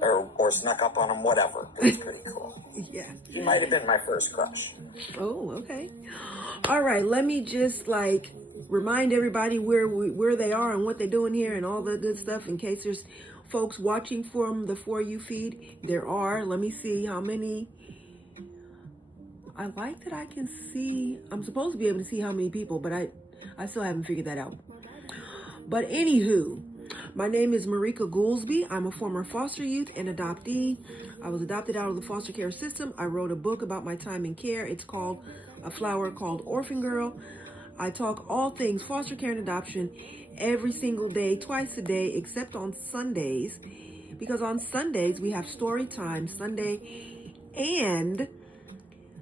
or snuck up on him, whatever. It was pretty cool. Yeah. He might have been my first crush. Oh, okay. All right. Let me just like remind everybody where they are and what they're doing here and all the good stuff in case there's folks watching from the For You feed. There are. Let me see how many. I like that I can see. I'm supposed to be able to see how many people, but I still haven't figured that out. But anywho, my name is Marika Goolsby. I'm a former foster youth and adoptee. I was adopted out of the foster care system. I wrote a book about my time in care. It's called A Flower Called Orphan Girl. I talk all things foster care and adoption every single day, twice a day, except on Sundays. Because on Sundays, we have story time Sunday. And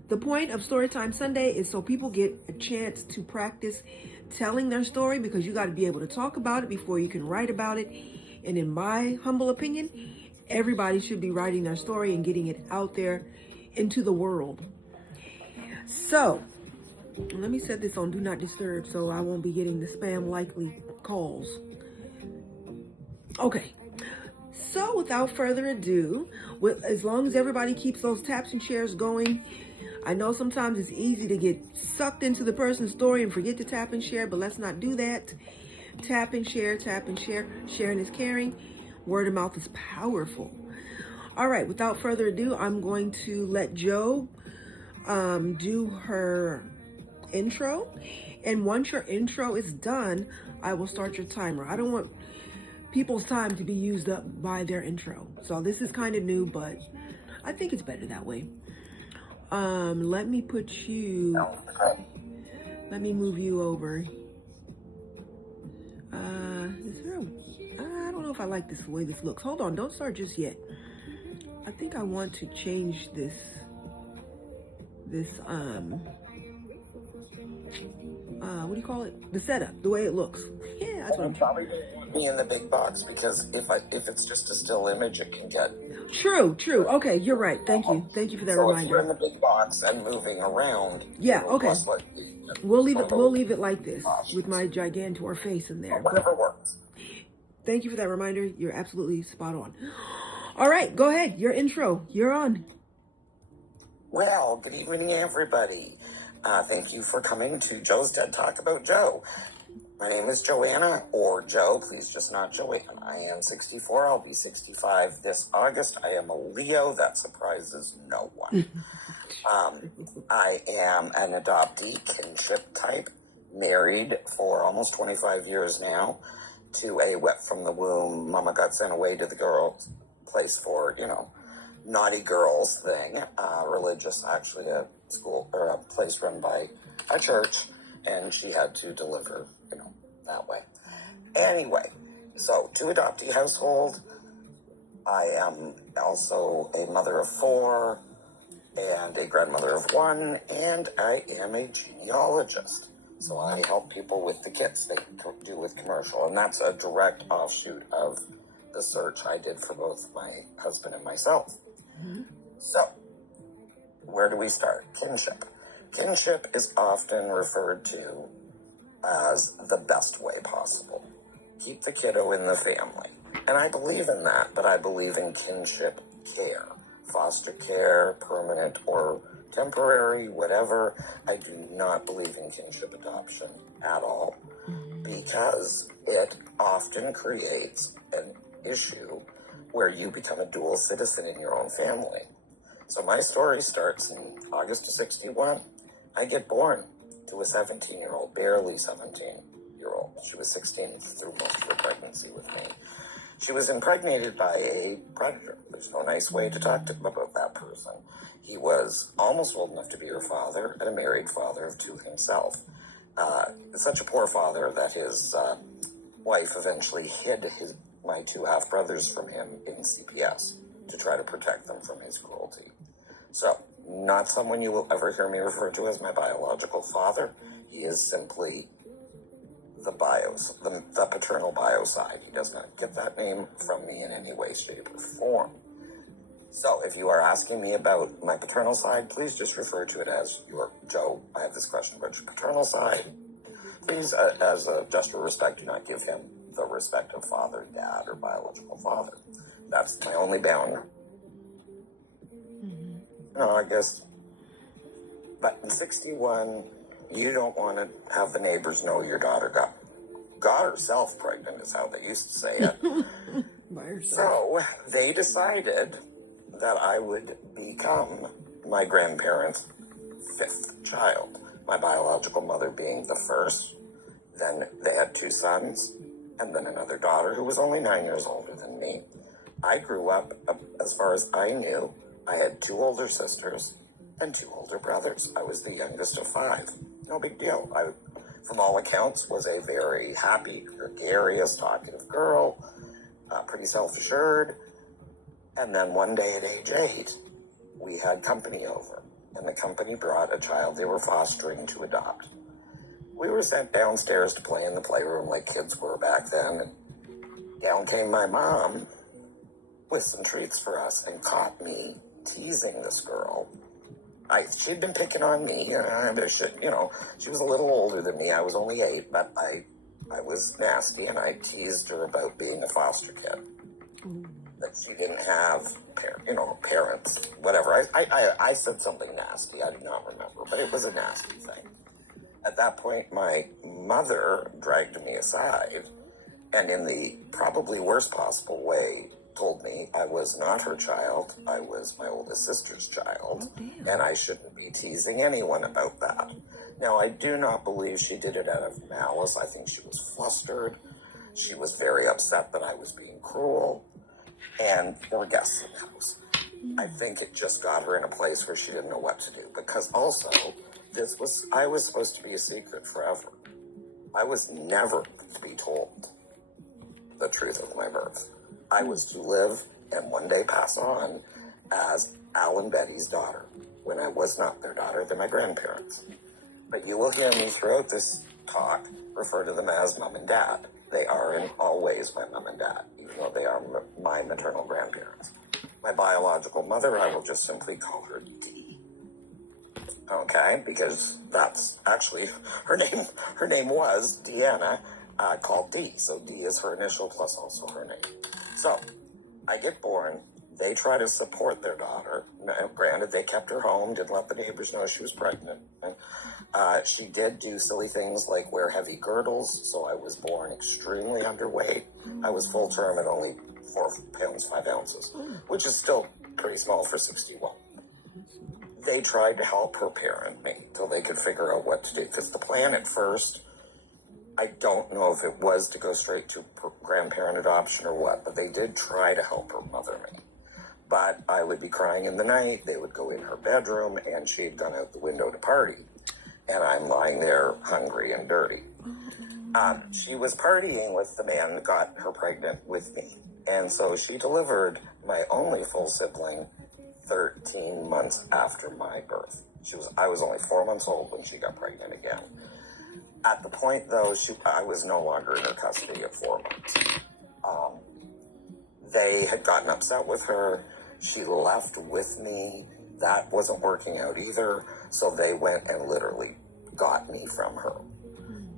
the point of Storytime Sunday is so people get a chance to practice telling their story, because you got to be able to talk about it before you can write about it. And in my humble opinion, everybody should be writing their story and getting it out there into the world. So let me set this on Do Not Disturb so I won't be getting the spam likely calls. Okay. So without further ado, as long as everybody keeps those taps and shares going, I know sometimes it's easy to get sucked into the person's story and forget to tap and share, but let's not do that. Tap and share, tap and share. Sharing is caring. Word of mouth is powerful. All right, without further ado, I'm going to let Jo do her intro. And once your intro is done, I will start your timer. I don't want people's time to be used up by their intro. So this is kind of new, but I think it's better that way. Let me put you, let me move you over. Is there I don't know if I like this, the way this looks. Hold on, don't start just yet. I think I want to change this, what do you call it? The setup, the way it looks. Yeah, that's what I'm probably me in the big box, because if it's just a still image, it can get True. Okay, you're right. Thank you for that reminder. If you're in the big box and moving around, yeah, okay. We'll leave it like this with my gigantor face in there. Whatever works. Thank you for that reminder. You're absolutely spot on. All right, go ahead. Your intro. You're on. Well, good evening, everybody. Thank you for coming to Jo's Dead Talk About Jo. My name is Joanna, or Jo, please just not Joanna. I am 64, I'll be 65 this August. I am a Leo, that surprises no one. I am an adoptee, kinship type, married for almost 25 years now to a wet from the womb, mama got sent away to the girls' place for, naughty girls thing, religious, actually a school, or a place run by a church, and she had to deliver, that way. Anyway, so to adoptee household, I am also a mother of 4 and a grandmother of 1, and I am a genealogist. So I help people with the kits they do with commercial, and that's a direct offshoot of the search I did for both my husband and myself. Mm-hmm. So, where do we start? Kinship. Kinship is often referred to as the best way possible. Keep the kiddo in the family. And I believe in that, but I believe in kinship care. Foster care, permanent or temporary, whatever. I do not believe in kinship adoption at all, because it often creates an issue where you become a dual citizen in your own family. So my story starts in August of 61. I get born to a 17-year-old, barely 17-year-old. She was 16 through most of her pregnancy with me. She was impregnated by a predator. There's no nice way to talk to him about that person. He was almost old enough to be her father, and a married father of 2 himself. Such a poor father that his wife eventually hid my 2 half-brothers from him in CPS to try to protect them from his cruelty. So, not someone you will ever hear me refer to as my biological father. He is simply the paternal bio side. He does not get that name from me in any way, shape, or form. So, if you are asking me about my paternal side, please just refer to it as Jo. I have this question about your paternal side. Please, as a gesture of respect, do not give him the respect of father, dad, or biological father. That's my only boundary. No, I guess. But in 61, you don't want to have the neighbors know your daughter got herself pregnant, is how they used to say it. By herself. So they decided that I would become my grandparents' fifth child. My biological mother being the first. Then they had two sons, and then another daughter who was only 9 years older than me. I grew up, as far as I knew, I had two older sisters and two older brothers. I was the youngest of five. No big deal. I, from all accounts, was a very happy, gregarious, talkative girl, pretty self-assured. And then one day at age 8, we had company over, and the company brought a child they were fostering to adopt. We were sent downstairs to play in the playroom like kids were back then, and down came my mom with some treats for us and caught me teasing this girl. She'd been picking on me, she was a little older than me. I was only 8, but I was nasty, and I teased her about being a foster kid. That she didn't have, parents, whatever. I said something nasty. I do not remember, but it was a nasty thing. At that point, my mother dragged me aside, and in the probably worst possible way, told me I was not her child. I was my oldest sister's child, and I shouldn't be teasing anyone about that. Now, I do not believe she did it out of malice. I think she was flustered. She was very upset that I was being cruel, and there were guests in the house. I think it just got her in a place where she didn't know what to do, because also, I was supposed to be a secret forever. I was never to be told the truth of my birth. I was to live and one day pass on as Al and Betty's daughter. When I was not their daughter, they're my grandparents. But you will hear me throughout this talk refer to them as mom and dad. They are in all ways my mom and dad, even though they are my maternal grandparents. My biological mother, I will just simply call her Dee. Okay, because that's actually her name. Her name was Deanna, called Dee. So Dee is her initial plus also her name. So I get born. They try to support their daughter. Now, granted, they kept her home, didn't let the neighbors know she was pregnant. And, she did do silly things like wear heavy girdles. So I was born extremely underweight. I was full term at only 4 pounds 5 ounces, which is still pretty small for 61. They tried to help her parent me till they could figure out what to do. Because the plan at first, I don't know if it was to go straight to grandparent adoption or what, but they did try to help her mother me. But I would be crying in the night. They would go in her bedroom, and she'd gone out the window to party. And I'm lying there hungry and dirty. She was partying with the man that got her pregnant with me. And so she delivered my only full sibling 13 months after my birth. I was only 4 months old when she got pregnant again. At the point, though, I was no longer in her custody at 4 months. They had gotten upset with her. She left with me. That wasn't working out either. So they went and literally got me from her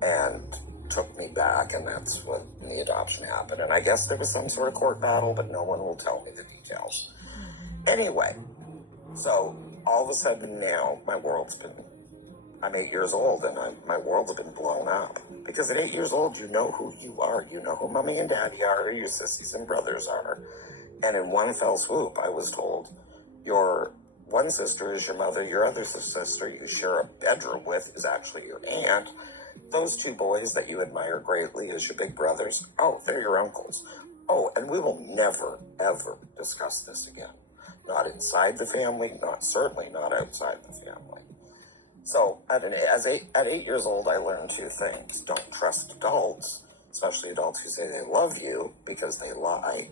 and took me back, and that's when the adoption happened. And I guess there was some sort of court battle, but no one will tell me the details. Anyway, so all of a sudden now I'm 8 years old, and my world's been blown up. Because at 8 years old, you know who you are. You know who mommy and daddy are, who your sissies and brothers are. And in one fell swoop, I was told, your one sister is your mother, your other sister you share a bedroom with is actually your aunt. Those two boys that you admire greatly as your big brothers, they're your uncles. And we will never, ever discuss this again. Not inside the family, certainly not outside the family. So at 8 years old, I learned 2 things. Don't trust adults, especially adults who say they love you, because they lie.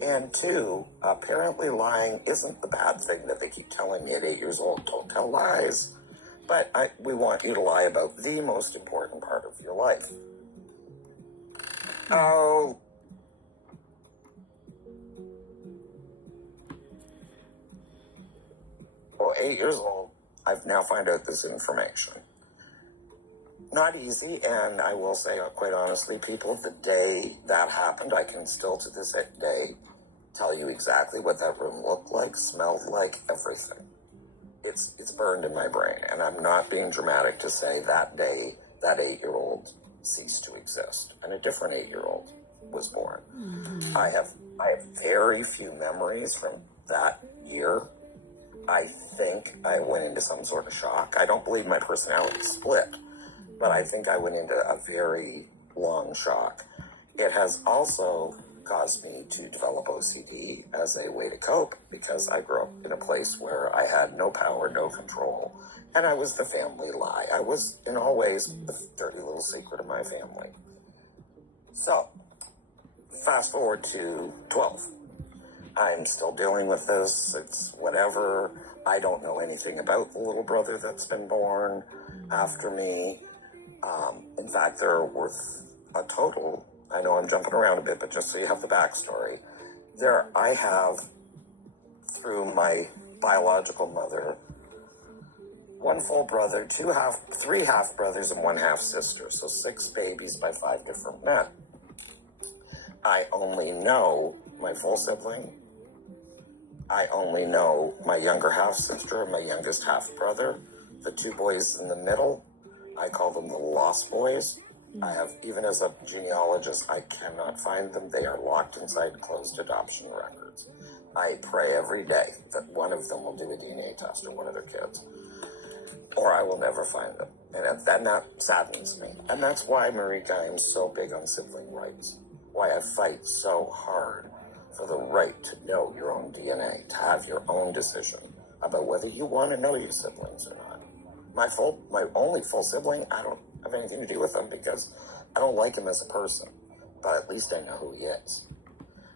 And 2, apparently lying isn't the bad thing that they keep telling me at 8 years old. Don't tell lies. But we want you to lie about the most important part of your life. Oh. Well, 8 years old, I've now found out this information. Not easy, and I will say, quite honestly, people, the day that happened, I can still to this day tell you exactly what that room looked like, smelled like, everything. It's burned in my brain, and I'm not being dramatic to say that day that 8-year-old ceased to exist, and a different 8-year-old was born. I have very few memories from that year. I think I went into some sort of shock. I don't believe my personality split, but I think I went into a very long shock. It has also caused me to develop OCD as a way to cope, because I grew up in a place where I had no power, no control, and I was the family lie. I was, in all ways, the dirty little secret of my family. So, fast forward to 12. I'm still dealing with this. It's whatever. I don't know anything about the little brother that's been born after me. In fact, there were a total, I know I'm jumping around a bit, but just so you have the backstory, I have, through my biological mother, one full brother, three half brothers, and one half sister. So 6 babies by 5 different men. I only know my full sibling. I only know my younger half sister and my youngest half brother. The 2 boys in the middle, I call them the lost boys. I have, even as a genealogist, I cannot find them. They are locked inside closed adoption records. I pray every day that one of them will do a DNA test, or one of their kids, or I will never find them. And then that saddens me. And that's why, Marika, I'm so big on sibling rights. Why I fight so hard for the right to know your own DNA, to have your own decision about whether you want to know your siblings or not. My only full sibling, I don't have anything to do with him because I don't like him as a person, but at least I know who he is.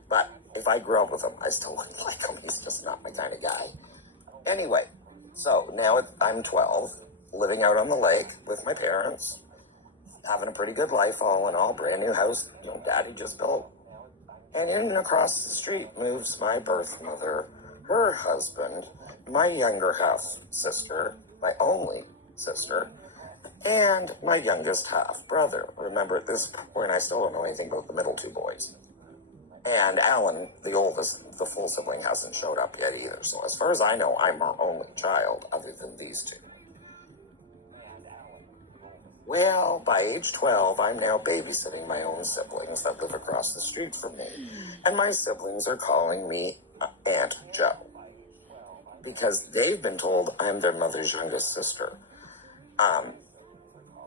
But if I grew up with him, I still wouldn't like him. He's just not my kind of guy. Anyway, so now I'm 12, living out on the lake with my parents, having a pretty good life all in all, brand new house, Daddy just built. And in and across the street moves my birth mother, her husband, my younger half sister, my only sister, and my youngest half brother. Remember, at this point, I still don't know anything about the middle 2 boys. And Alan, the oldest, the full sibling, hasn't showed up yet either. So as far as I know, I'm our only child other than these 2. Well, by age 12, I'm now babysitting my own siblings that live across the street from me. And my siblings are calling me Aunt Jo, because they've been told I'm their mother's youngest sister.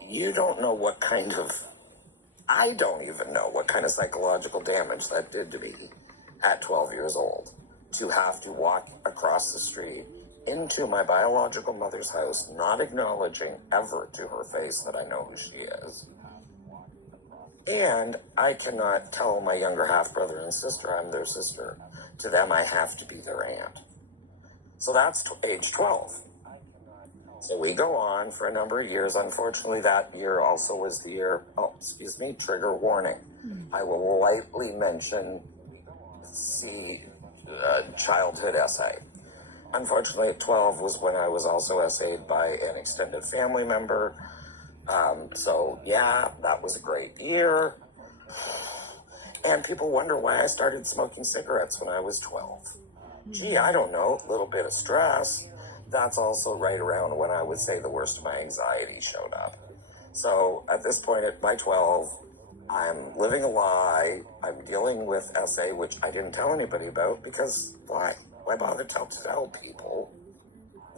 You don't know what kind of, I don't even know what kind of psychological damage that did to me at 12 years old, to have to walk across the street into my biological mother's house, not acknowledging ever to her face that I know who she is. And I cannot tell my younger half brother and sister I'm their sister. To them, I have to be their aunt. So that's age 12. So we go on for a number of years. Unfortunately, that year also was the year, trigger warning. I will lightly mention childhood essay. Unfortunately, at 12 was when I was also essayed by an extended family member. That was a great year. And people wonder why I started smoking cigarettes when I was 12. Gee, I don't know, a little bit of stress. That's also right around when I would say the worst of my anxiety showed up. So at this point, at my 12, I'm living a lie. I'm dealing with SA, which I didn't tell anybody about, because why? Why bother to tell people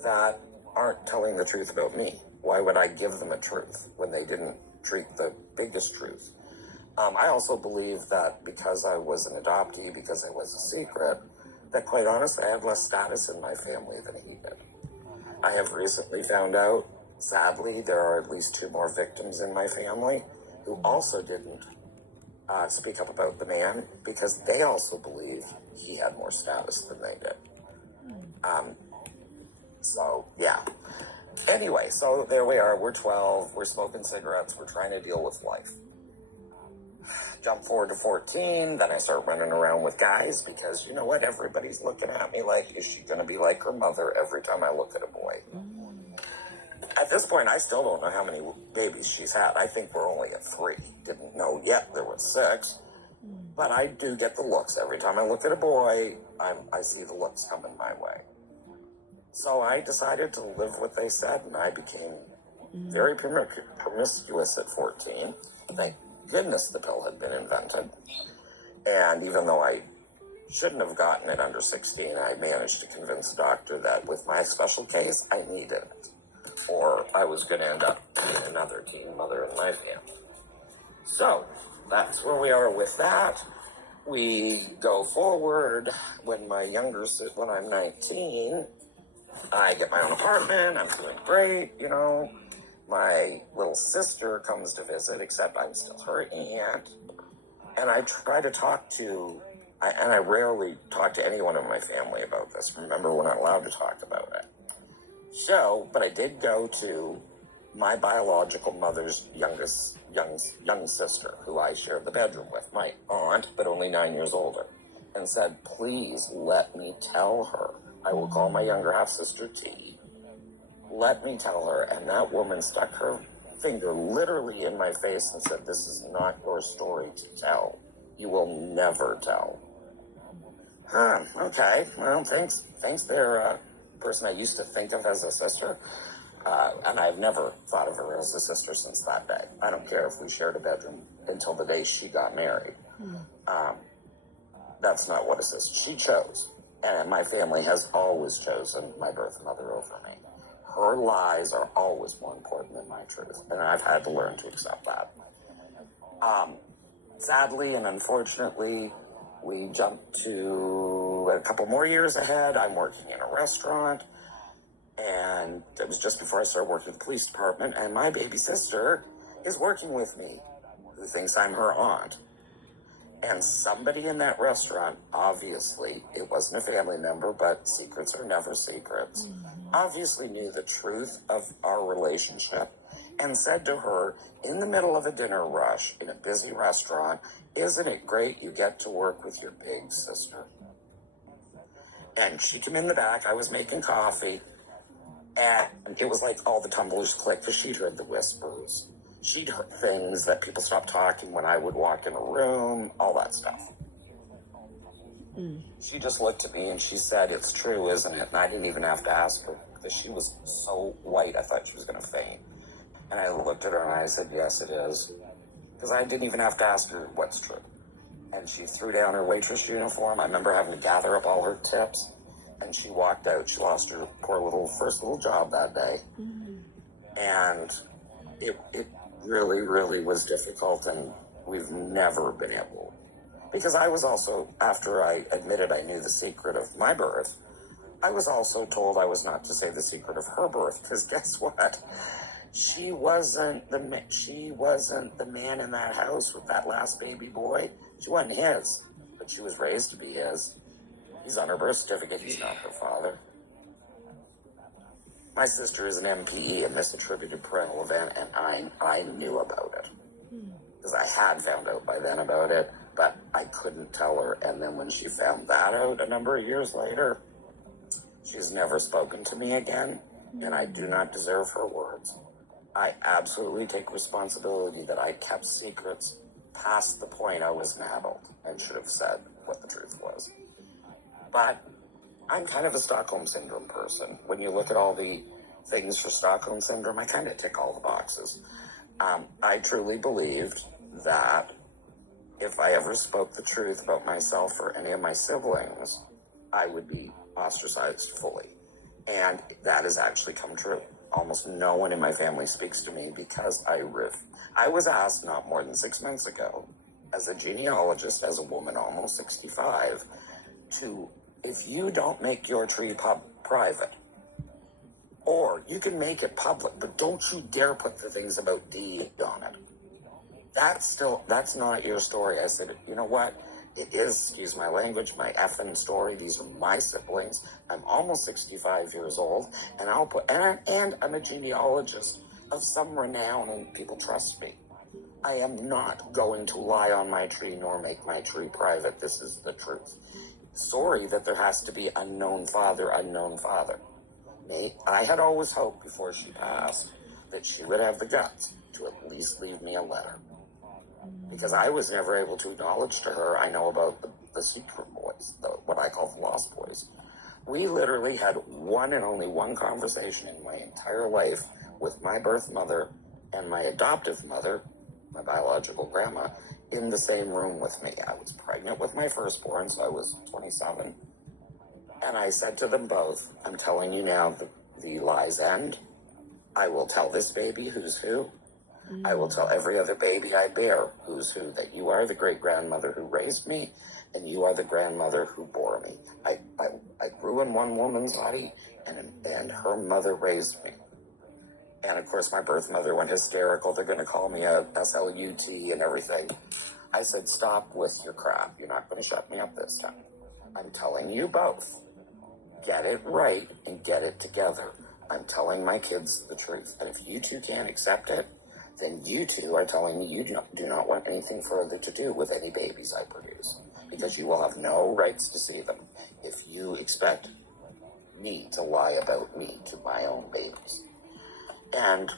that aren't telling the truth about me? Why would I give them a truth when they didn't treat the biggest truth? I also believe that because I was an adoptee, because it was a secret, that quite honestly, I have less status in my family than he did. I have recently found out, sadly, there are at least 2 more victims in my family who also didn't speak up about the man, because they also believe he had more status than they did. Anyway, so there we are. We're 12. We're smoking cigarettes. We're trying to deal with life. Jump forward to 14. Then I start running around with guys because, you know what? Everybody's looking at me like, is she going to be like her mother every time I look at a boy? At this point, I still don't know how many babies she's had. I think we're only at 3. Didn't know yet there were 6. But I do get the looks. Every time I look at a boy, I see the looks coming my way. So I decided to live what they said, and I became very promiscuous at 14. Thank goodness the pill had been invented. And even though I shouldn't have gotten it under 16, I managed to convince the doctor that with my special case, I needed it. Or I was going to end up being another teen mother in my family. So that's where we are with that. We go forward when I'm 19, I get my own apartment, I'm doing great, you know. My little sister comes to visit, except I'm still her aunt. And I try to talk to, and I rarely talk to anyone in my family about this. Remember, we're not allowed to talk about it. So, but I did go to my biological mother's young sister, who I shared the bedroom with, my aunt, but only 9 years older, and said, please let me tell her. I will call my younger half-sister T. Let me tell her. And that woman stuck her finger literally in my face and said, this is not your story to tell. You will never tell. Okay. Well, thanks there, person I used to think of as a sister. And I've never thought of her as a sister since that day. I don't care if we shared a bedroom until the day she got married. That's not what a sister. She chose. And my family has always chosen my birth mother over me. Her lies are always more important than my truth. And I've had to learn to accept that. Sadly and unfortunately, we jumped to a couple more years ahead. I'm working in a restaurant. And it was just before I started working at the police department. And my baby sister is working with me, who thinks I'm her aunt. And somebody in that restaurant, obviously, it wasn't a family member, but secrets are never secrets, obviously knew the truth of our relationship and said to her in the middle of a dinner rush in a busy restaurant, isn't it great you get to work with your big sister? And she came in the back. I was making coffee. And it was like all the tumblers clicked because she'd heard the whispers. She'd heard things that people stopped talking when I would walk in a room, all that stuff. She just looked at me and she said, it's true, isn't it? And I didn't even have to ask her because she was so white, I thought she was going to faint. And I looked at her and I said, yes, it is. Because I didn't even have to ask her what's true. And she threw down her waitress uniform. I remember having to gather up all her tips. And she walked out. She lost her poor first little job that day. And it really, really was difficult, and we've never been able. Because I was also, after I admitted I knew the secret of my birth, I was also told I was not to say the secret of her birth, because guess what? She wasn't the man in that house with that last baby boy. She wasn't his, but she was raised to be his. He's on her birth certificate. He's not her father. My sister is an MPE, a misattributed parental event, and I knew about it. Because I had found out by then about it, but I couldn't tell her. And then when she found that out a number of years later, she's never spoken to me again, and I do not deserve her words. I absolutely take responsibility that I kept secrets past the point I was an adult and should have said what the truth was. But I'm kind of a Stockholm Syndrome person. When you look at all the things for Stockholm Syndrome, I kind of tick all the boxes. I truly believed that if I ever spoke the truth about myself or any of my siblings, I would be ostracized fully. And that has actually come true. Almost no one in my family speaks to me because I was asked not more than 6 months ago, as a genealogist, as a woman almost 65, if you don't make your tree private, or you can make it public, but don't you dare put the things about D on it. That's not your story. I said, you know what? It is, excuse my language, my effing story. These are my siblings. I'm almost 65 years old, and and I'm a genealogist of some renown, and people trust me. I am not going to lie on my tree nor make my tree private. This is the truth. Sorry that there has to be unknown father. I had always hoped before she passed that she would have the guts to at least leave me a letter. because I was never able to acknowledge to her, I know about the secret boys, what I call the lost boys. We literally had one and only one conversation in my entire life with my birth mother and my adoptive mother, my biological grandma, in the same room with me. I was pregnant with my firstborn, so I was 27. And I said to them both, I'm telling you now, the lies end. I will tell this baby who's who. I will tell every other baby I bear who's who, that you are the great-grandmother who raised me, and you are the grandmother who bore me. I grew in one woman's body, and her mother raised me. And, of course, my birth mother went hysterical. They're going to call me a SLUT and everything. I said, stop with your crap. You're not going to shut me up this time. I'm telling you both. Get it right and get it together. I'm telling my kids the truth. And if you two can't accept it, then you two are telling me you do not want anything further to do with any babies I produce. Because you will have no rights to see them if you expect me to lie about me to my own babies. And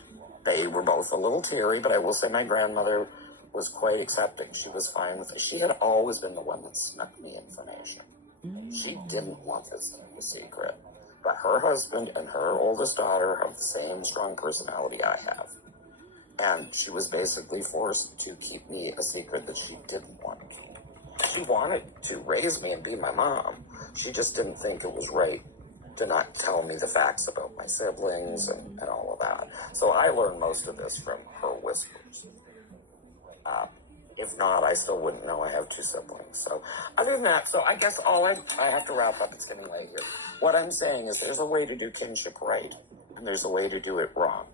they were both a little teary, but I will say my grandmother was quite accepting. She was fine with it. She had always been the one that snuck me information. She didn't want this a secret. But her husband and her oldest daughter have the same strong personality I have. And she was basically forced to keep me a secret that she didn't want to keep. She wanted to raise me and be my mom. She just didn't think it was right to not tell me the facts about my siblings and all of that. So I learned most of this from her whispers. If not, I still wouldn't know I have two siblings. So other than that, so I guess I have to wrap up. It's getting late here. What I'm saying is there's a way to do kinship right, and there's a way to do it wrong.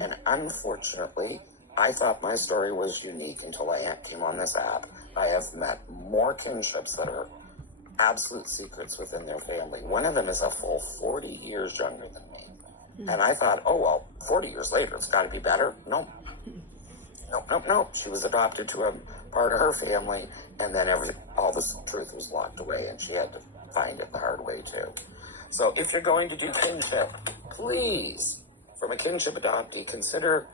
And unfortunately, I thought my story was unique until I came on this app. I have met more kinships that are absolute secrets within their family. One of them is a full 40 years younger than me. And I thought, oh, well, 40 years later, it's got to be better. No. She was adopted to a part of her family, and then all this truth was locked away, and she had to find it the hard way, too. So if you're going to do kinship, please, from a kinship adoptee, consider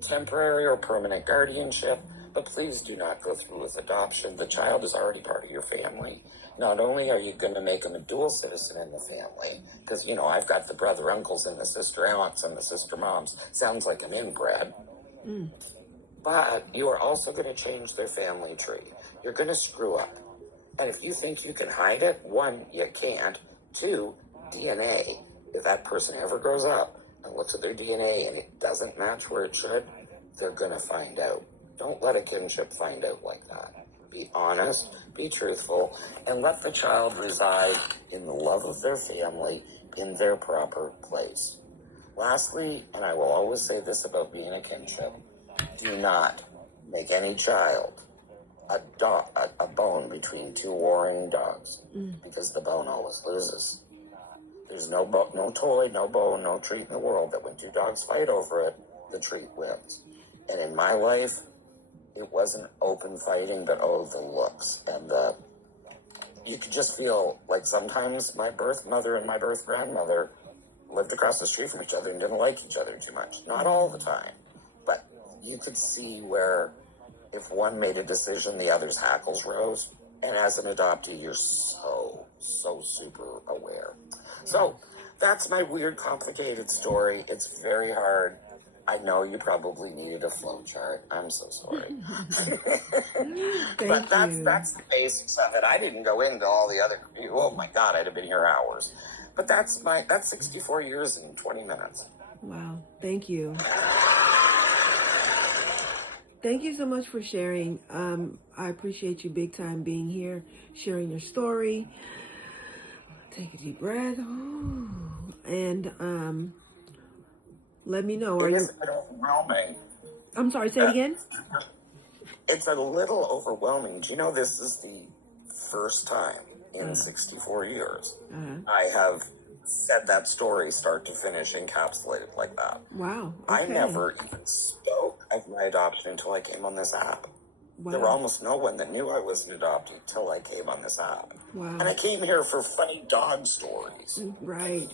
temporary or permanent guardianship, but please do not go through with adoption. The child is already part of your family. Not only are you going to make them a dual citizen in the family, because, I've got the brother uncles and the sister aunts and the sister moms. Sounds like an inbred. But you are also going to change their family tree. You're going to screw up. And if you think you can hide it, one, you can't. Two, DNA. If that person ever grows up and looks at their DNA and it doesn't match where it should, they're going to find out. Don't let a kinship find out like that. Be honest, be truthful, and let the child reside in the love of their family in their proper place. Lastly, and I will always say this about being a kinship, do not make any child a bone between two warring dogs, because the bone always loses. There's no toy, no bone, no treat in the world that when two dogs fight over it, the treat wins. And in my life, it wasn't open fighting, but the looks and you could just feel like sometimes my birth mother and my birth grandmother lived across the street from each other and didn't like each other too much. Not all the time, but you could see where if one made a decision, the other's hackles rose. And as an adoptee, you're so super aware. So that's my weird, complicated story. It's very hard. I know you probably needed a flow chart. I'm so sorry. But that's the basics of it. I didn't go into all the other, oh my God, I'd have been here hours. But that's 64 years and 20 minutes. Wow. Thank you. Thank you so much for sharing. I appreciate you big time being here, sharing your story. Take a deep breath. Ooh. And let me know. It is a bit overwhelming. I'm sorry, say it again? It's a little overwhelming. Do you know this is the first time in 64 years I have said that story start to finish encapsulated like that. Wow. Okay. I never even spoke of my adoption until I came on this app. There were almost no one that knew I was an adoptee till I came on this app. Wow. And I came here for funny dog stories. Right.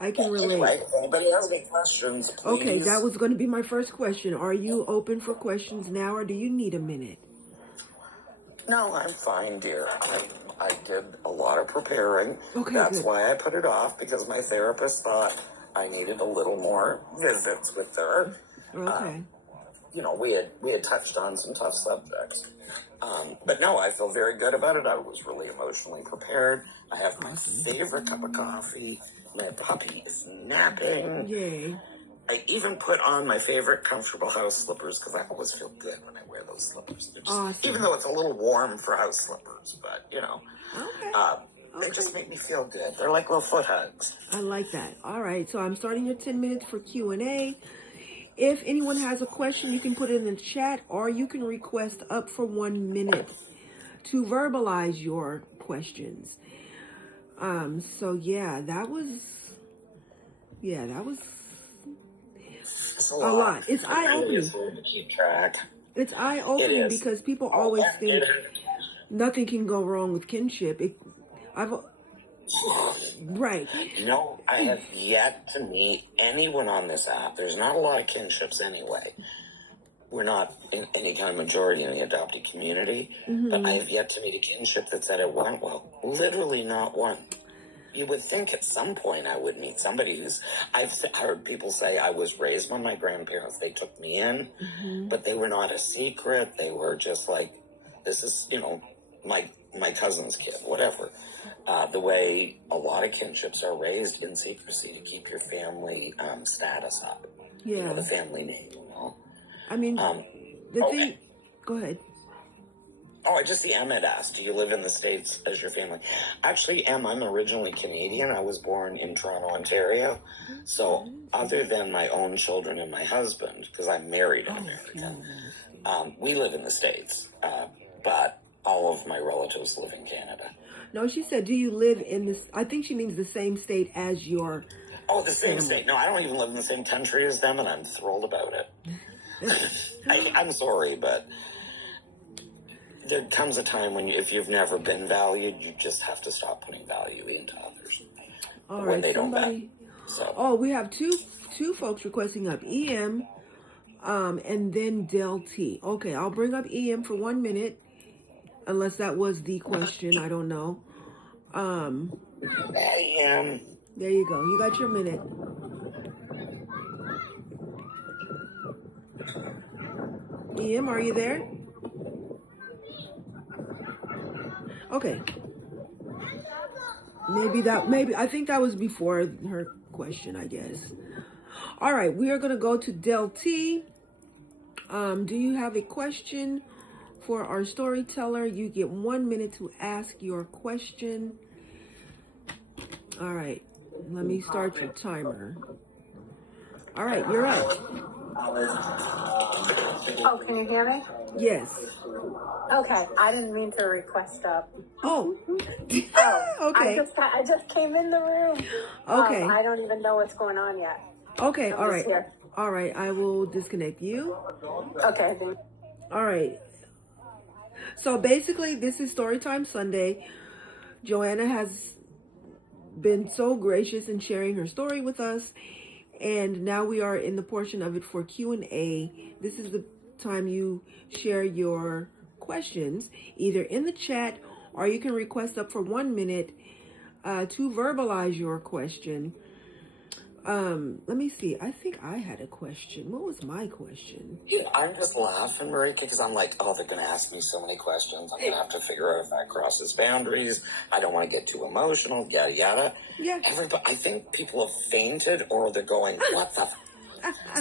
I can relate. Anyway, if anybody has any questions, please. Okay, that was going to be my first question. Are you open for questions now, or do you need a minute? No, I'm fine, dear. I did a lot of preparing. Okay, That's good. why I put it off, because my therapist thought I needed a little more visits with her. Okay. You know, we had touched on some tough subjects. But no, I feel very good about it. I was really emotionally prepared. I have my favorite cup of coffee. My puppy is napping. Yay. I even put on my favorite comfortable house slippers because I always feel good when I wear those slippers. They're just, Awesome. even though it's a little warm for house slippers, but you know, Okay. they just make me feel good. They're like little foot hugs. I like that. All right, so I'm starting your 10 minutes for Q&A. If anyone has a question, you can put it in the chat, or you can request up for 1 minute to verbalize your questions. So that was It's a lot. It's eye-opening. It's hard to keep track. It's eye-opening It is. because people always think It- nothing can go wrong with kinship. Right. No, I have yet to meet anyone on this app. There's not a lot of kinships anyway. We're not in any kind of majority in the adoptee community, but I have yet to meet a kinship that said it went well. Literally not one. You would think at some point I would meet somebody who's... I've heard people say I was raised by my grandparents. They took me in, but they were not a secret. They were just like, this is, my cousin's kid, whatever. The way a lot of kinships are raised in secrecy to keep your family status up. Yeah. The family name. I mean, the thing... Go ahead. Oh, I just see Em had asked, do you live in the States as your family? Actually, Em, I'm originally Canadian. I was born in Toronto, Ontario. So other than my own children and my husband, because I'm married in America, we live in the States. But all of my relatives live in Canada. No, she said, do you live in this... I think she means the same state as your... Oh, the same state. No, I don't even live in the same country as them, and I'm thrilled about it. I'm sorry, but... there comes a time when, if you've never been valued, you just have to stop putting value into others. All when right, they don't somebody... So. Oh, we have two folks requesting up. EM, and then Del T. Okay, I'll bring up EM for 1 minute, unless that was the question. I don't know. Hey, Em. There you go. You got your minute. EM, are you there? Okay. Maybe I think that was before her question, I guess. All right, we are going to go to Del T. Do you have a question for our storyteller? You get 1 minute to ask your question. All right, let me start your timer. All right, you're up. Oh, can you hear me? Yes. Okay, I didn't mean to request up. Oh. Oh, Okay. I just came in the room. Okay. I don't even know what's going on yet. Okay, I'm all just right. here. All right, I will disconnect you. Okay. All right. So basically, this is Storytime Sunday. Joanna has been so gracious in sharing her story with us, and now we are in the portion of it for Q&A. This is the time you share your questions, either in the chat, or you can request up for 1 minute to verbalize your question. Let me see. I think I had a question. What was my question? Yeah, I'm just laughing, Marika, because I'm like, oh, they're going to ask me so many questions. I'm going to have to figure out if that crosses boundaries. I don't want to get too emotional, yada, yada. Yeah. Everybody, I think people have fainted, or they're going, what the...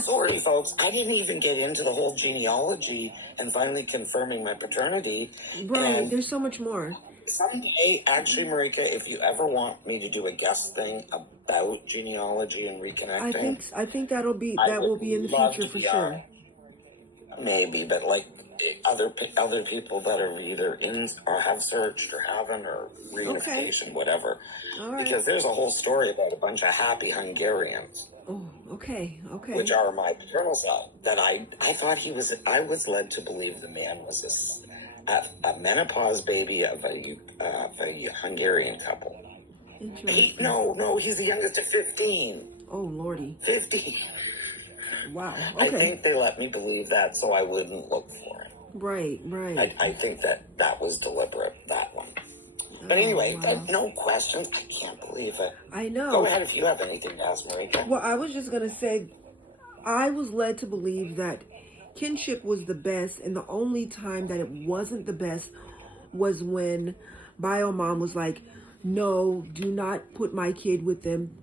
Sorry, folks, I didn't even get into the whole genealogy and finally confirming my paternity. Right, And there's so much more. someday, actually, Marika, if you ever want me to do a guest thing about genealogy and reconnecting, I think that will be in the love future to for be sure. Maybe, but like, other people that are either in or have searched or haven't or reunification, whatever. All right. Because there's a whole story about a bunch of happy Hungarians. Oh, okay. Which are my paternal side. That I thought I was led to believe the man was a menopause baby of a Hungarian couple. Interesting. No, he's the youngest of 15. Oh, Lordy. 15. Wow. Okay. I think they let me believe that so I wouldn't look for it. Right. I think that was deliberate, that one. But anyway, wow. No questions. I can't believe it. I know. Go ahead if you have anything to ask, Marika. Well, I was just going to say, I was led to believe that kinship was the best, and the only time that it wasn't the best was when Bio Mom was like, no, do not put my kid with them.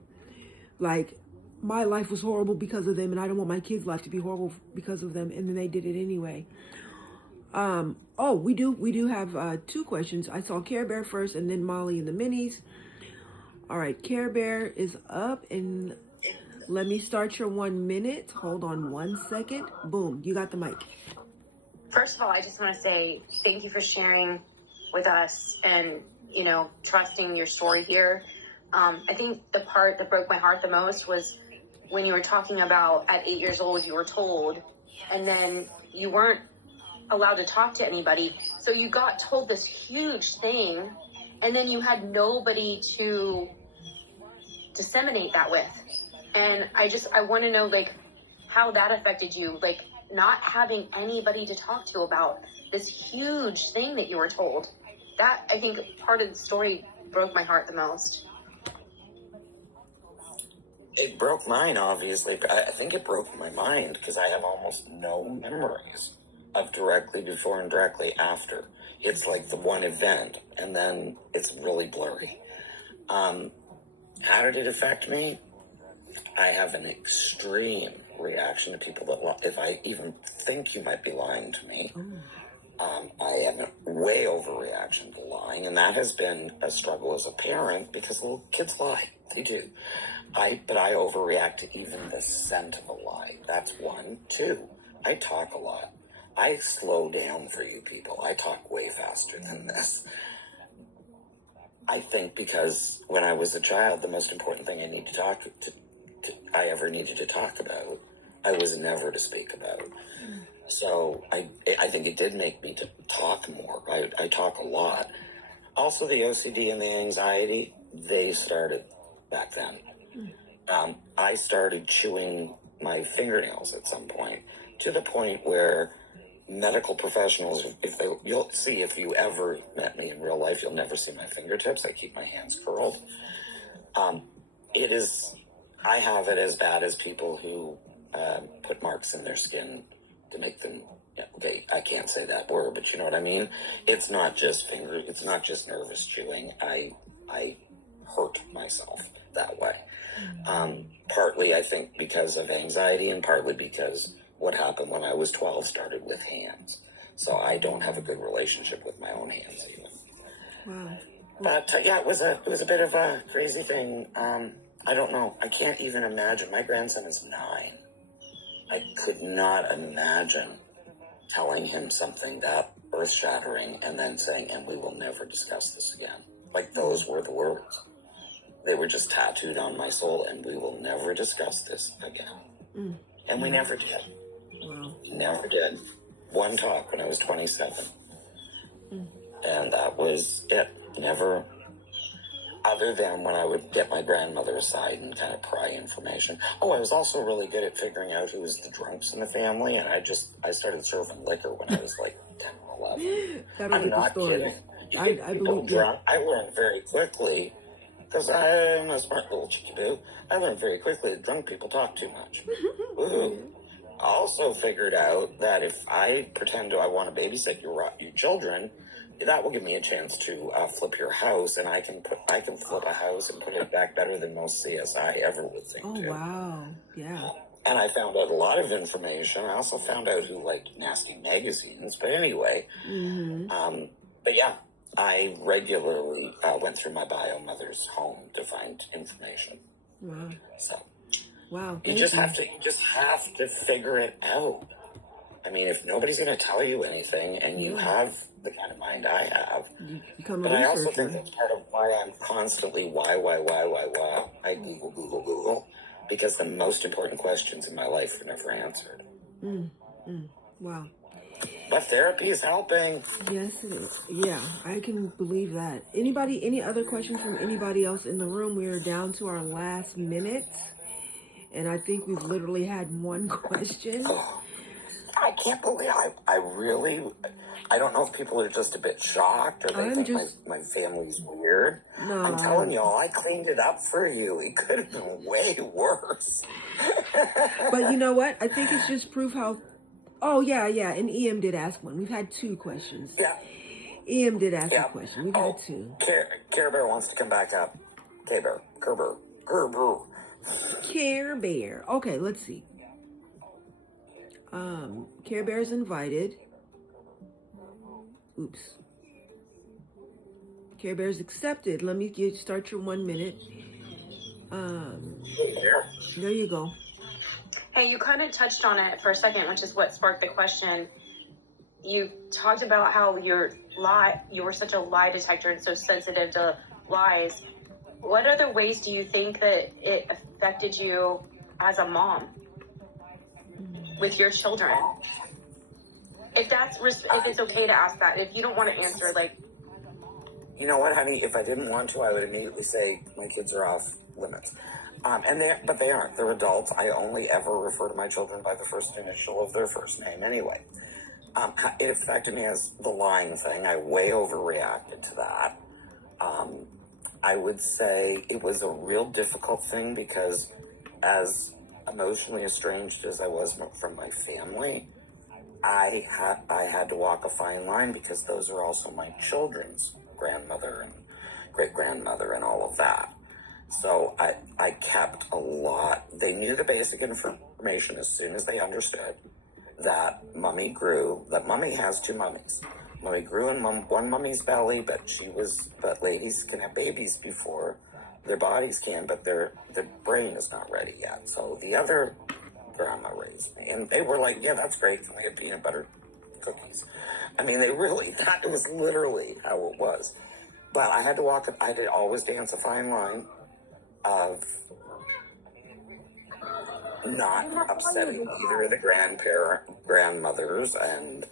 Like, my life was horrible because of them, and I don't want my kid's life to be horrible because of them, and then they did it anyway. We do have 2 questions. I saw Care Bear first, and then Molly and the Minis. All right, Care Bear is up, and let me start your 1 minute. Hold on 1 second. Boom, you got the mic. First of all, I just want to say thank you for sharing with us and, trusting your story here. I think the part that broke my heart the most was when you were talking about at 8 years old, you were told, and then you weren't allowed to talk to anybody. So you got told this huge thing, and then you had nobody to disseminate that with. And I want to know, how that affected you, not having anybody to talk to about this huge thing that you were told. That, I think, part of the story broke my heart the most. It broke mine, obviously, but I think it broke my mind because I have almost no memories of directly before and directly after. It's like the one event, and then it's really blurry. How did it affect me? I have an extreme reaction to people that if I even think you might be lying to me. I have a way overreaction to lying, and that has been a struggle as a parent because little kids lie. They do. But I overreact to even the scent of a lie. That's 1. 2, I talk a lot. I slow down for you people. I talk way faster than this. I think because when I was a child, the most important thing I ever needed to talk about, I was never to speak about. So I think it did make me to talk more. I talk a lot. Also, the OCD and the anxiety, they started back then. I started chewing my fingernails at some point, to the point where medical professionals, you'll see if you ever met me in real life, you'll never see my fingertips. I keep my hands curled. I have it as bad as people who put marks in their skin to make them, I can't say that word, but you know what I mean? It's not just it's not just nervous chewing. I hurt myself that way. Partly, I think, because of anxiety, and partly because what happened when I was 12 started with hands. So I don't have a good relationship with my own hands even. Wow. But it was a bit of a crazy thing. I don't know. I can't even imagine. My grandson is 9. I could not imagine telling him something that earth-shattering and then saying, and we will never discuss this again. Like, those were the words. They were just tattooed on my soul, and we will never discuss this again. And we never did. Wow. Never did. One talk when I was 27. And that was it. Never, other than when I would get my grandmother aside and kind of pry information. Oh, I was also really good at figuring out who was the drunks in the family, and I started serving liquor when I was like 10 or 11. I'm not kidding. I believe drunk. I learned very quickly, because I'm a smart little chickadoo, I learned very quickly that drunk people talk too much. Woohoo. I also figured out that if I pretend I want to babysit your children, that will give me a chance to flip your house, and I can flip a house and put it back better than most CSI ever would think. Oh, wow. Yeah. And I found out a lot of information. I also found out who liked nasty magazines. But anyway, but yeah, I regularly went through my bio mother's home to find information. Wow. So wow. you just have to figure it out. I mean, if nobody's going to tell you anything, and you have the kind of mind I have, You become a but I also researcher. think that's part of why I'm constantly why. I Google, because the most important questions in my life were never answered. Wow. But therapy is helping. Yes, it is. Yeah, I can believe that. Anybody, any other questions from anybody else in the room? We are down to our last minute, and I think we've literally had one question. I can't believe I really, I don't know if people are just a bit shocked or they think my family's weird. No, I'm telling y'all, I cleaned it up for you. It could have been way worse. But you know what? I think it's just proof how. Oh yeah, and EM did ask one. We've had two questions. Yeah. EM did ask a question. We've had two. Care Bear wants to come back up. Kerber. Care Bear. Okay, let's see. Care Bear's invited. Oops. Care Bear's accepted. Let me start your 1 minute. There you go. Hey, you kind of touched on it for a second, which is what sparked the question. You talked about how you were such a lie detector and so sensitive to lies. What other ways do you think that it affected you as a mom with your children? If it's okay to ask that, if you don't want to answer, like. You know what, honey? If I didn't want to, I would immediately say my kids are off limits. But they aren't. They're adults. I only ever refer to my children by the first initial of their first name anyway. It affected me as the lying thing. I way overreacted to that. I would say it was a real difficult thing because as emotionally estranged as I was from my family, I had to walk a fine line because those are also my children's grandmother and great-grandmother and all of that. So I kept a lot. They knew the basic information as soon as they understood that Mummy grew, that Mummy has two mummies. Mummy grew in one mummy's belly, but ladies can have babies before their bodies can, but their brain is not ready yet. So the other grandma raised me, and they were like, yeah, that's great. Can we have peanut butter cookies? I mean, it was literally how it was. But I had to always dance a fine line of not upsetting either of the grandmothers, and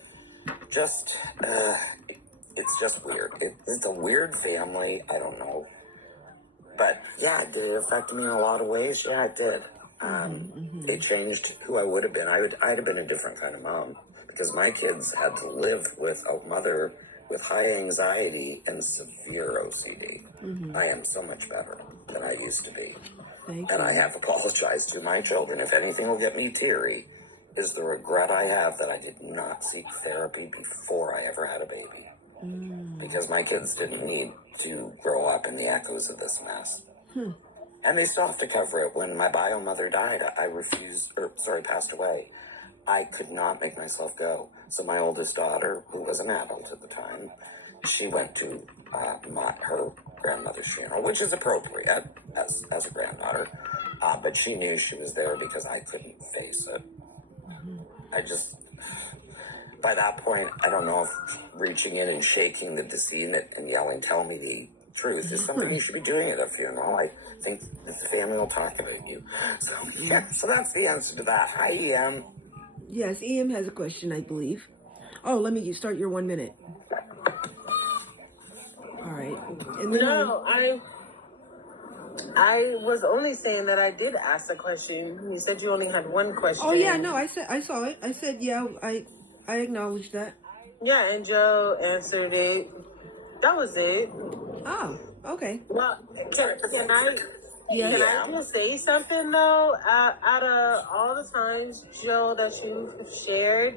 just, it's just weird. It's a weird family. I don't know. But yeah, it did affect me in a lot of ways. Yeah, it did. It changed who I would have been. I'd have been a different kind of mom because my kids had to live with a mother with high anxiety and severe OCD. I am so much better than I used to be. Thank and you. I have apologized to my children. If anything will get me teary, is the regret I have that I did not seek therapy before I ever had a baby. Because my kids didn't need to grow up in the echoes of this mess. And they still have to cover it. When my bio mother died, passed away, I could not make myself go. So my oldest daughter, who was an adult at the time, she went to her grandmother's funeral, which is appropriate as a granddaughter. But she knew she was there because I couldn't face it. By that point, I don't know if reaching in and shaking the decedent and yelling, tell me the truth, is something you should be doing at a funeral. I think the family will talk about you. So that's the answer to that. Hi, EM. Yes, EM has a question, I believe. Oh, let me start your 1 minute. All right. And then No, I was only saying that I did ask a question. You said you only had one question. Oh yeah, no, I saw it. I said yeah, I acknowledged that. Yeah, and Joe answered it. That was it. Oh, okay. Well, can I Yeah. just say something though? Out of all the times, Joe, that you've shared,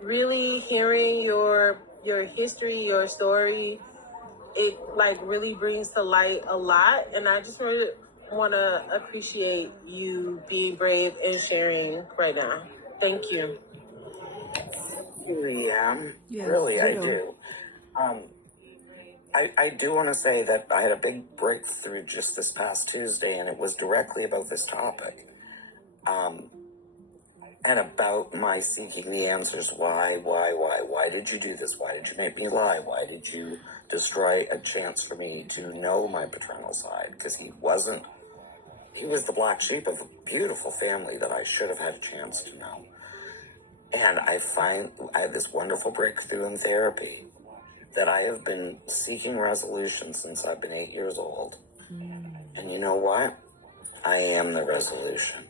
really hearing your history, your story, it really brings to light a lot. And I just really want to appreciate you being brave and sharing right now. Thank you. EM. Yes, Really, I ditto. do. I do want to say that I had a big breakthrough just this past Tuesday, and it was directly about this topic. and about my seeking the answers. Why did you do this? Why did you make me lie? Why did you destroy a chance for me to know my paternal side? Because he was the black sheep of a beautiful family that I should have had a chance to know. And I had this wonderful breakthrough in therapy that I have been seeking resolution since I've been 8 years old. And you know what? I am the resolution.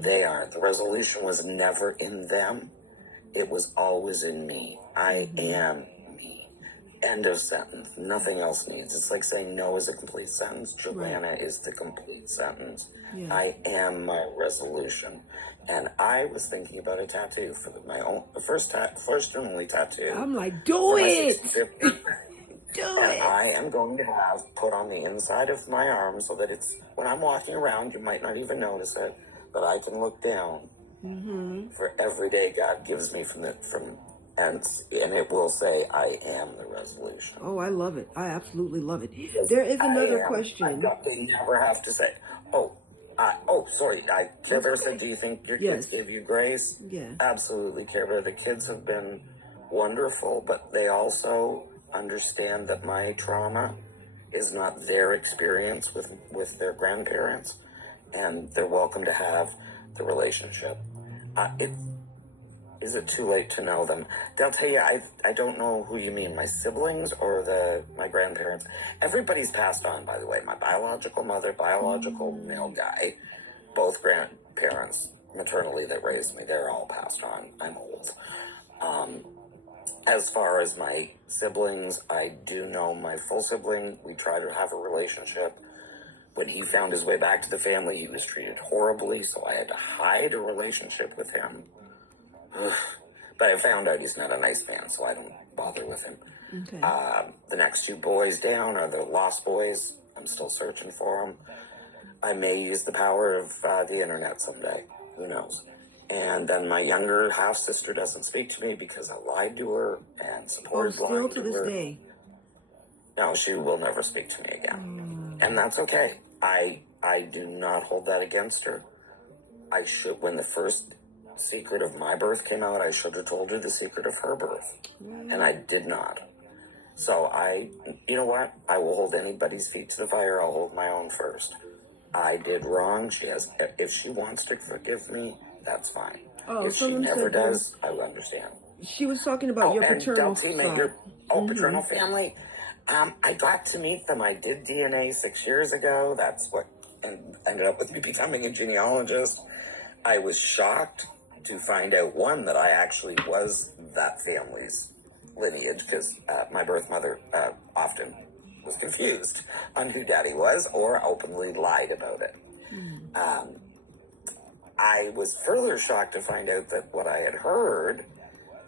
They aren't. The resolution was never in them. It was always in me. I am me. End of sentence. Nothing else needs. It's like saying no is a complete sentence. Joanna is the complete sentence. Yeah. I am my resolution. And I was thinking about a tattoo for my own, the first and only tattoo. I'm like, for do my it. 65th birthday. Do And it. I am going to have put on the inside of my arm so that it's, when I'm walking around, you might not even notice it, but I can look down for every day God gives me and it will say, I am the resolution. Oh, I love it. I absolutely love it. There is another question. They never have to say, sorry. Care Bear said, do you think your kids give you grace? Yeah. Absolutely, Care Bear. The kids have been wonderful, but they also understand that my trauma is not their experience with their grandparents, and they're welcome to have the relationship. Is it too late to know them? They'll tell you, I don't know who you mean, my siblings or my grandparents. Everybody's passed on, by the way. My biological mother, biological male guy, both grandparents maternally that raised me, they're all passed on. I'm old. As far as my siblings, I do know my full sibling. We try to have a relationship. When he found his way back to the family, he was treated horribly, so I had to hide a relationship with him. But I found out he's not a nice man, so I don't bother with him. Okay. The next two boys down are the lost boys. I'm still searching for them. I may use the power of the internet someday. Who knows? And then my younger half-sister doesn't speak to me because I lied to her and supported Still lying to to this her. day. No, she will never speak to me again. And that's okay. I do not hold that against her. I should, when the first secret of my birth came out, I should have told her the secret of her birth. And I did not. So you know what? I will hold anybody's feet to the fire. I'll hold my own first. I did wrong. If she wants to forgive me, that's fine. Oh, if she someone never said does, I will understand. She was talking about your and paternal Delty, side. paternal family. I got to meet them. I did DNA 6 years ago. That's what ended up with me becoming a genealogist. I was shocked to find out, one, that I actually was that family's lineage, because my birth mother often was confused on who daddy was or openly lied about it. I was further shocked to find out that what I had heard,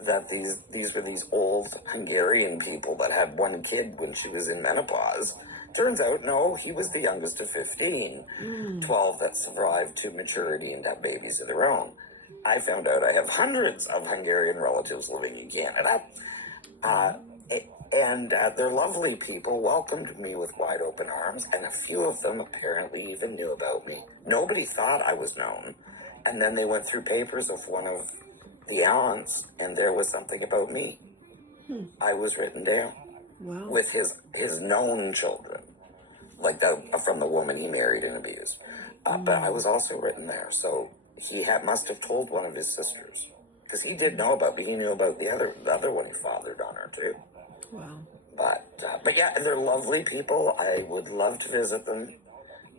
that these were these old Hungarian people that had one kid when she was in menopause. Turns out, no, he was the youngest of 15, 12 that survived to maturity and had babies of their own. I found out I have hundreds of Hungarian relatives living in Canada. And they're lovely people, welcomed me with wide open arms, and a few of them apparently even knew about me. Nobody thought I was known. And then they went through papers of one of the aunts, and there was something about me. I was written down. Wow. With his known children, like from the woman he married and abused. But I was also written there, so he must have told one of his sisters, because he did know about me. He knew about the other one he fathered on her too. Wow. But yeah, they're lovely people. I would love to visit them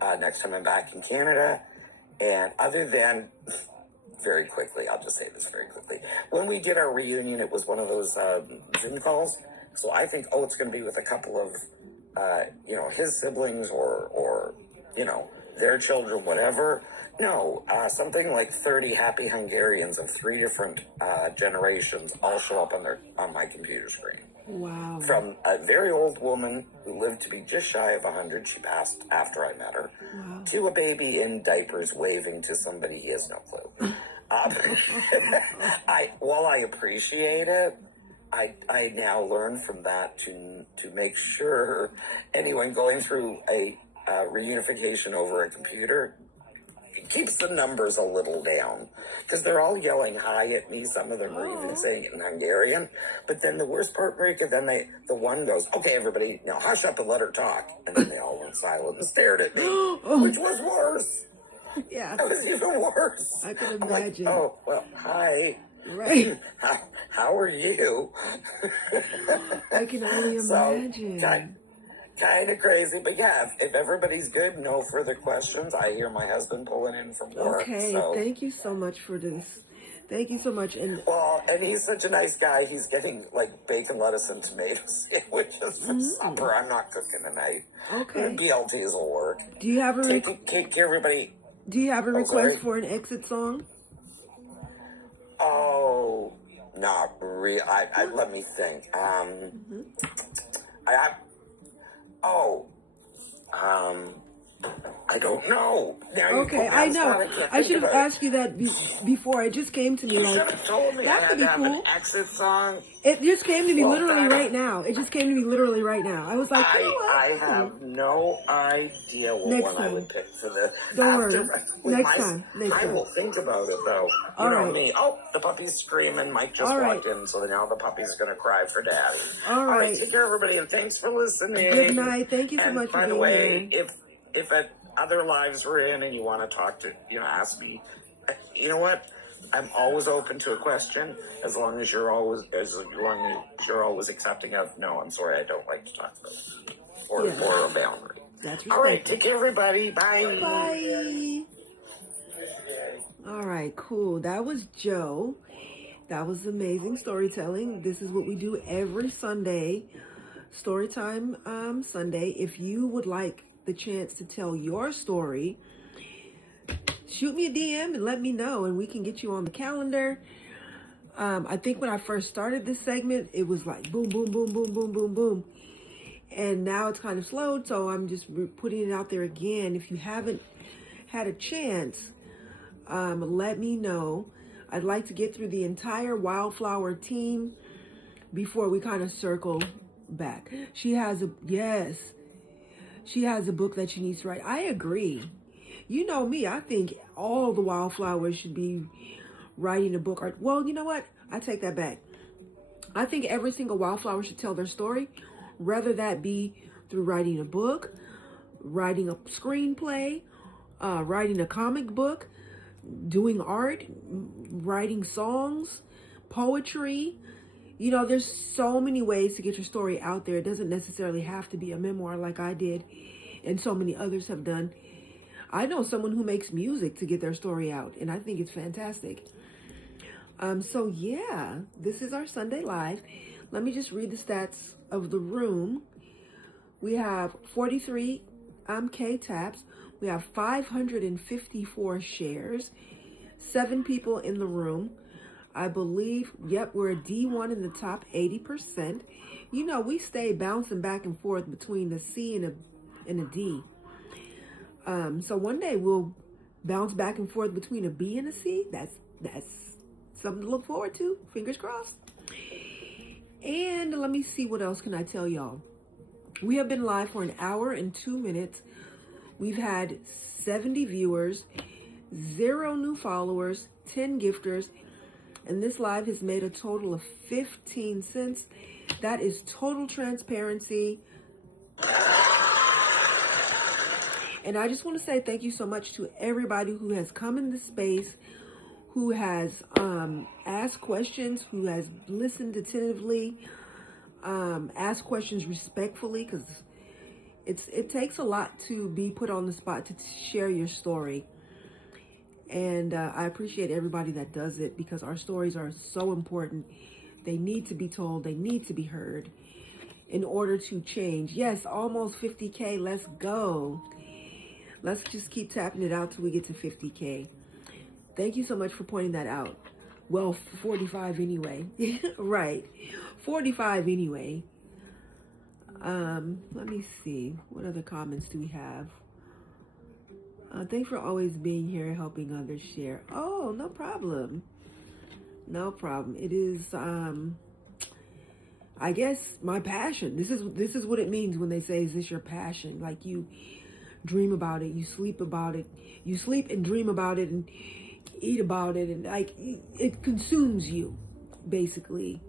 next time I'm back in Canada. And other than, very quickly, I'll just say this very quickly. When we did our reunion, it was one of those Zoom calls. So I think, it's going to be with a couple of, his siblings or their children, whatever. No, something like 30 happy Hungarians of 3 different generations all show up on my computer screen. Wow. From a very old woman who lived to be just shy of 100, she passed after I met her, to a baby in diapers waving to somebody he has no clue. While I appreciate it, I now learn from that to make sure anyone going through a reunification over a computer it keeps the numbers a little down because they're all yelling hi at me. Some of them are even saying it in Hungarian. But then the worst part, Marika, then the one goes, "Okay, everybody, now hush up and let her talk." And then they all went silent and stared at me, which was worse. Yeah, That was even worse. I can I'm like, imagine. "Oh, well, hi. Right. How are you?" I can only imagine. So, kind of crazy, but yeah, if everybody's good, no further questions. I hear my husband pulling in from work. Okay, So. thank you so much for this. Thank you so much. And Well, and he's such a nice guy. He's getting like bacon, lettuce, and tomato sandwiches for supper. I'm not cooking tonight. okay, BLTs will work. do you have a Take everybody. do you have a request sorry? for an exit song? Oh, not real. I let me think. I oh, I don't know. Now you Okay, put me I on the know. spot, can't I think should have about it. asked you that before. It just came to me You like should have told me I that had could to be have cool. an exit song. It just came to me Well, literally that- right now. It just came to me literally right now. I was like, you know what? I have no idea what Next one I time. would pick for the Don't worry. with Next my- time. Next I time. will think about it though. All You know right. me. Oh, the puppy's screaming. Mike just All right. walked in, so now the puppy's gonna cry for daddy. All right. Take care, everybody, and thanks for listening. Good night. Thank you so And much for by the being way, here. if at other lives we're in and you want to talk to, ask me, you know what? I'm always open to a question as long as you're always accepting of no. I'm sorry, I don't like to talk about it. Or a boundary. That's All right, respectful. take care, everybody. Bye. Bye. All right, cool. That was Joe. That was amazing storytelling. This is what we do every Sunday, Storytime Sunday. If you would like the chance to tell your story, shoot me a DM and let me know, and we can get you on the calendar. I think when I first started this segment, it was like boom, boom, boom, boom, boom, boom, boom. And now it's kind of slowed, so I'm just putting it out there again. If you haven't had a chance, let me know. I'd like to get through the entire Wildflower team before we kind of circle back. She has a book that she needs to write. I agree. You know me, I think all the Wildflowers should be writing a book. Well, you know what? I take that back. I think every single Wildflower should tell their story, whether that be through writing a book, writing a screenplay, writing a comic book, doing art, writing songs, poetry. You know, there's so many ways to get your story out there. It doesn't necessarily have to be a memoir like I did and so many others have done. I know someone who makes music to get their story out, and I think it's fantastic. So yeah, this is our Sunday Live. Let me just read the stats of the room. We have 43 K taps. We have 554 shares, 7 people in the room. I believe, we're a D1 in the top 80%. You know, we stay bouncing back and forth between a C and a D. So one day we'll bounce back and forth between a B and a C. That's something to look forward to. Fingers crossed. And let me see, what else can I tell y'all? We have been live for an hour and 2 minutes. We've had 70 viewers, 0 new followers, 10 gifters, and this live has made a total of 15 cents. That is total transparency. And I just want to say thank you so much to everybody who has come in this space, who has asked questions, who has listened attentively, asked questions respectfully, because it takes a lot to be put on the spot to share your story. And I appreciate everybody that does it, because our stories are so important. They need to be told. They need to be heard in order to change. Yes, almost 50K. Let's go. Let's just keep tapping it out till we get to 50K. Thank you so much for pointing that out. Well, 45 anyway. Right. 45 anyway. Let me see. What other comments do we have? Thanks for always being here, helping others share. Oh, no problem. No problem. It is, I guess, my passion. This is what it means when they say, is this your passion? Like, you dream about it, you sleep about it, you sleep and dream about it and eat about it, and like it consumes you basically.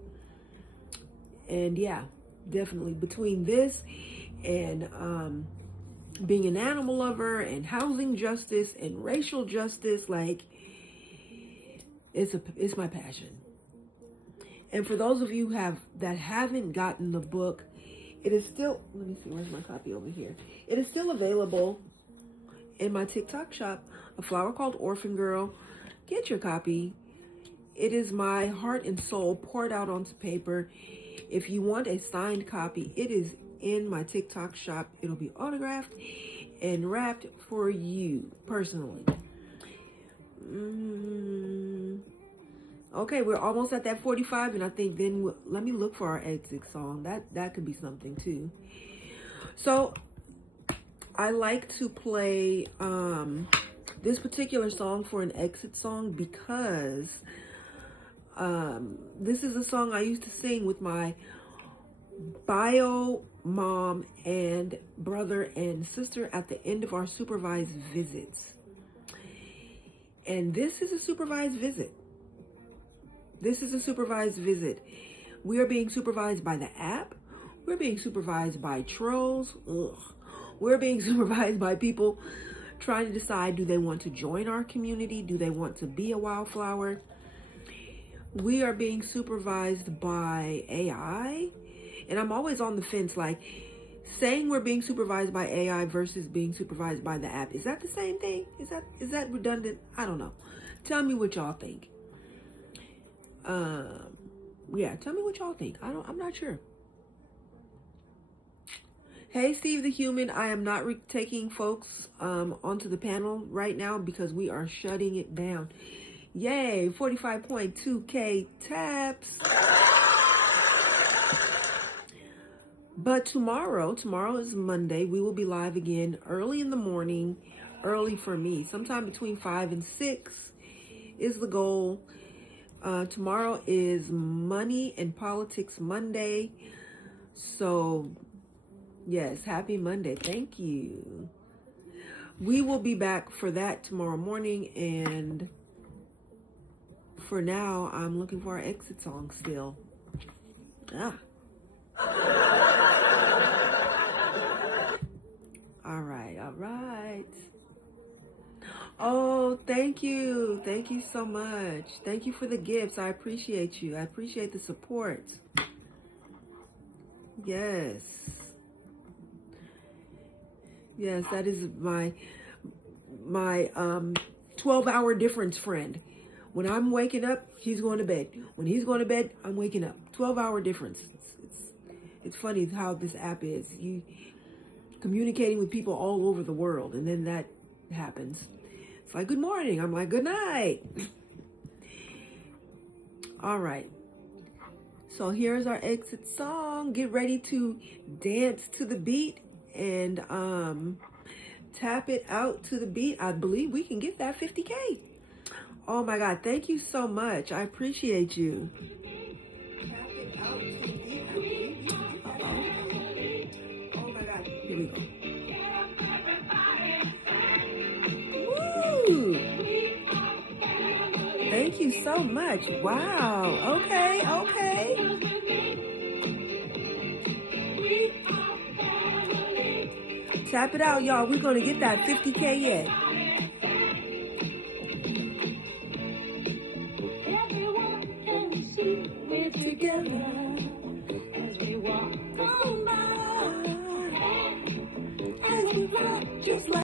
And yeah, definitely between this and being an animal lover and housing justice and racial justice, like it's my passion. And for those of you that haven't gotten the book, it is still, let me see, where's my copy over here? It is still available in my TikTok shop, A Flower Called Orphan Girl. Get your copy. It is my heart and soul poured out onto paper. If you want a signed copy, it is in my TikTok shop. It'll be autographed and wrapped for you personally. Okay, we're almost at that 45, and I think then let me look for our exit song. That could be something too. So I like to play this particular song for an exit song because this is a song I used to sing with my bio mom and brother and sister at the end of our supervised visits. And this is a supervised visit. This is a supervised visit. We are being supervised by the app. We're being supervised by trolls. Ugh. We're being supervised by people trying to decide, do they want to join our community? Do they want to be a wildflower? We are being supervised by AI. And I'm always on the fence, like saying we're being supervised by AI versus being supervised by the app. Is that the same thing? Is that redundant? I don't know. Tell me what y'all think. Yeah, tell me what y'all think. I'm not sure. Hey, Steve the Human. I am not taking folks onto the panel right now because we are shutting it down. Yay, 45.2K taps. But tomorrow is Monday. We will be live again early in the morning, early for me. Sometime between 5 and 6 is the goal. Tomorrow is Money and Politics Monday. So, yes, happy Monday. Thank you. We will be back for that tomorrow morning. And for now, I'm looking for our exit song still. All right. Oh, thank you. Thank you so much. Thank you for the gifts. I appreciate you. I appreciate the support. Yes. Yes, that is my 12-hour difference friend. When I'm waking up, he's going to bed. When he's going to bed, I'm waking up. 12-hour difference. It's funny how this app is. You communicating with people all over the world, and then that happens. It's like, good morning. I'm like, good night. All right. So here's our exit song. Get ready to dance to the beat and tap it out to the beat. I believe we can get that 50K. Oh my God. Thank you so much. I appreciate you. Tap it out to the beat. Oh my God. Here we go. Thank you so much. Wow. Okay. Tap it out, y'all. We're going to get that 50K yet. We're together as we walk on by, as we fly just like